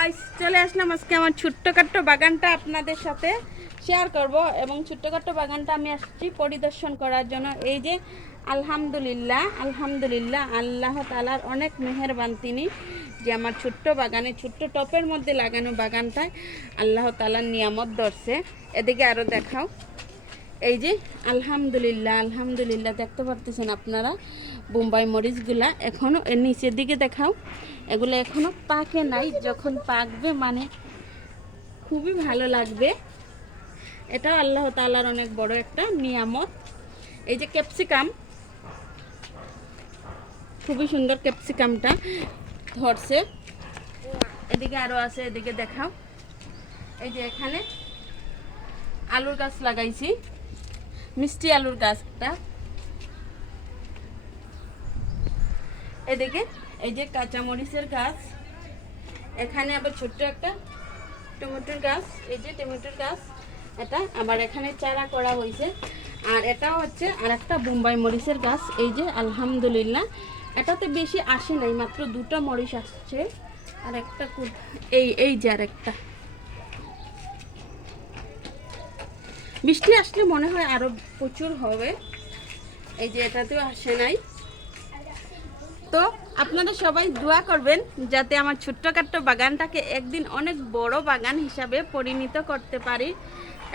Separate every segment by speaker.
Speaker 1: Guys চলে আসলাম আজকে আমার ছোট্টখাট্ট বাগানটা আপনাদের সাথে শেয়ার করব এবং ছোট্টখাট্ট বাগানটা আমি আসছি পরিদর্শন করার জন্য। এই যে, আলহামদুলিল্লাহ আলহামদুলিল্লাহ, আল্লাহ তালার অনেক মেহেরবান তিনি যে আমার ছোট্ট বাগানে, ছোট্ট টপের মধ্যে লাগানো বাগানটায় আল্লাহ তালার নিয়ামত ধরছে। এদিকে আরও দেখাও। এই যে, আলহামদুলিল্লাহ আলহামদুলিল্লাহ, দেখতে পারতেছেন আপনারা? বোম্বাই মরিচগুলা এখনও এর নিচের দিকে দেখাও। এগুলো এখনও পাকে নাই, যখন পাকবে মানে খুবই ভালো লাগবে। এটা আল্লাহ তালার অনেক বড় একটা নিয়ামত। এই যে ক্যাপসিকাম, খুবই সুন্দর ক্যাপসিকামটা ধরছে। এদিকে আরও আছে, এদিকে দেখাও। এই যে এখানে আলুর গাছ লাগাইছি, মিষ্টি আলুর গাছটা। এদিকে, এই যে কাঁচামরিচের গাছ। এখানে আবার ছোট্ট একটা টমেটোর গাছ, এই যে টমেটোর গাছ। এটা আবার এখানে চারা করা হয়েছে। আর এটা হচ্ছে আর একটা বোম্বাই মরিচের গাছ, এই যে আলহামদুলিল্লাহ। এটাতে বেশি আসে নাই, মাত্র দুটো মরিচ আসছে। আর একটা এই এই যে আর একটা বৃষ্টি আসলে মনে হয় আরও প্রচুর হবে। এই যে এটাতেও আসে নাই। তো আপনারা সবাই দোয়া করবেন যাতে আমার ছোট্টখাট্ট বাগানটাকে একদিন অনেক বড় বাগান হিসাবে পরিণত করতে পারি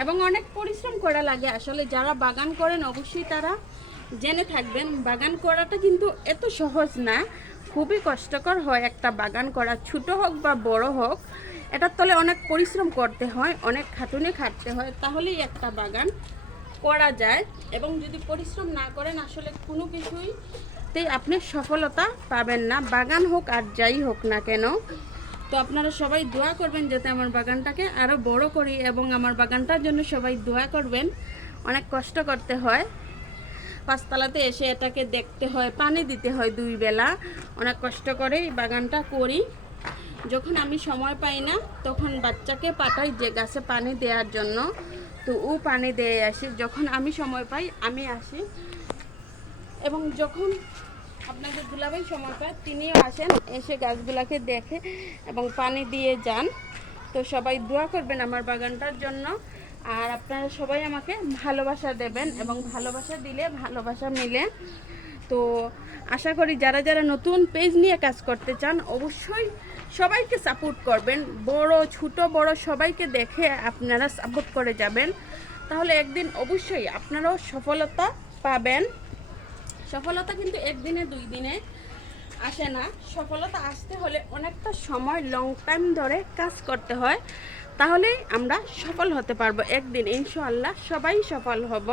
Speaker 1: এবং অনেক পরিশ্রম করা লাগে। আসলে যারা বাগান করেন অবশ্যই তারা জেনে থাকবেন, বাগান করাটা কিন্তু এত সহজ না। খুবই কষ্টকর হয় একটা বাগান করা। ছোট হোক বা বড় হোক, এটার তলে অনেক পরিশ্রম করতে হয়, অনেক খাটুনি খাটতে হয়। তাহলেই একটা বাগান করা যায়। এবং যদি পরিশ্রম না করেন, আসলে কোনো কিছুই তে আপনি সফলতা পাবেন না, বাগান হোক আর যাই হোক না কেন। তো আপনারা সবাই দোয়া করবেন যাতে আমার বাগানটাকে আরও বড় করি এবং আমার বাগানটার জন্য সবাই দোয়া করবেন। অনেক কষ্ট করতে হয়। পাঁচতলাতে এসে এটাকে দেখতে হয়, পানি দিতে হয় দুই বেলা। অনেক কষ্ট করে বাগানটা করি। যখন আমি সময় পাই না, তখন বাচ্চাকে পাঠাই যে গাছে পানি দেওয়ার জন্য। তো ও পানি দিয়ে আসি। যখন আমি সময় পাই, আমি আসি। এবং যখন আপনাদের দুলাভাই সময় পায় তিনিও আসেন, এসে গাছগুলাকে দেখে এবং পানি দিয়ে যান। তো সবাই দোয়া করবেন আমার বাগানটার জন্য। আর আপনারা সবাই আমাকে ভালোবাসা দেবেন এবং ভালোবাসা দিলে ভালোবাসা মিলে। তো আশা করি যারা যারা নতুন পেজ নিয়ে কাজ করতে চান, অবশ্যই সবাইকে সাপোর্ট করবেন। বড়, ছোট, বড় সবাইকে দেখে আপনারা সাপোর্ট করে যাবেন। তাহলে একদিন অবশ্যই আপনারাও সফলতা পাবেন। সফলতা কিন্তু একদিনে দুই দিনে আসে না। সফলতা আসতে হলে অনেকটা সময় লং টাইম ধরে কাজ করতে হয়। তাহলে আমরা সফল হতে পারব একদিন, ইনশাআল্লাহ সবাই সফল হব।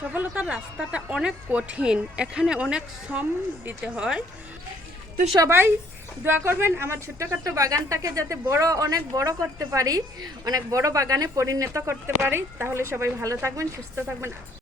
Speaker 1: সফলতার রাস্তাটা অনেক কঠিন, এখানে অনেক শ্রম দিতে হয়। তো সবাই দোয়া করবেন, আমার ছোট্টখাট্ট বাগানটাকে যাতে বড়, অনেক বড় করতে পারি, অনেক বড় বাগানে পরিণত করতে পারি। তাহলে সবাই ভালো থাকবেন, সুস্থ থাকবেন।